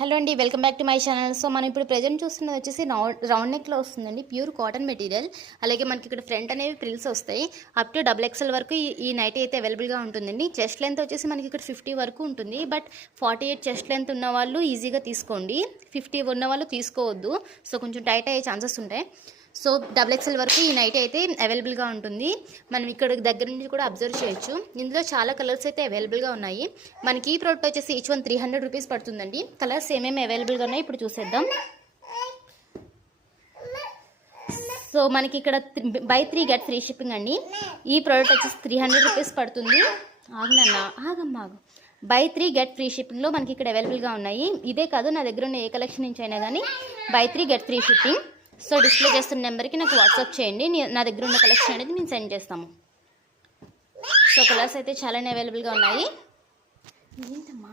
Hello అండి, welcome back to my channel. So మనం ఇప్పుడు ప్రెజెంట్ చూస్తున్నది వచ్చేసి రౌండ్ నెక్లో వస్తుందండి, ప్యూర్ కాటన్ మెటీరియల్. అలాగే మనకి ఇక్కడ ఫ్రంట్ అనేవి ఫ్రిల్స్ వస్తాయి. అప్ టు XXL వరకు ఈ నైటీ అయితే అవైలబుల్గా ఉంటుందండి. చెస్ట్ లెంత్ వచ్చేసి మనకి ఇక్కడ 50 వరకు ఉంటుంది. బట్ 48 చెస్ట్ లెంత్ ఉన్న వాళ్ళు ఈజీగా తీసుకోండి, 50 ఉన్న వాళ్ళు తీసుకోవద్దు. సో కొంచెం టైట్ అయ్యే ఛాన్సెస్ ఉంటాయి. సో XXL వరకు ఈ నైట్ అయితే అవైలబుల్గా ఉంటుంది. మనం ఇక్కడ దగ్గర నుంచి కూడా అబ్జర్వ్ చేయొచ్చు. ఇందులో చాలా కలర్స్ అయితే అవైలబుల్గా ఉన్నాయి. మనకి ఈ ప్రోడక్ట్ వచ్చేసి ఈచ్ వన్ 300 రూపీస్ పడుతుందండి. కలర్స్ ఏమేమి అవైలబుల్గా ఉన్నాయి ఇప్పుడు చూసేద్దాం. సో మనకి ఇక్కడ బై 3 గెట్ ఫ్రీ షిప్పింగ్ అండి. ఈ ప్రోడక్ట్ వచ్చేసి 300 రూపీస్ పడుతుంది. ఆగమ్మా బై 3 గెట్ ఫ్రీ షిప్పింగ్లో మనకి ఇక్కడ అవైలబుల్గా ఉన్నాయి. ఇదే కాదు, నా దగ్గర ఉన్న ఏ కలెక్షన్ నుంచి అయినా కానీ by 3 get free shipping. So display చేస్తున్న నెంబర్కి నాకు వాట్సాప్ చేయండి, నా దగ్గర ఉన్న కలెక్షన్ అనేది నేను సెండ్ చేస్తాము. సో కలర్స్ అయితే చాలానే అవైలబుల్గా ఉన్నాయి. ఏంటమ్మా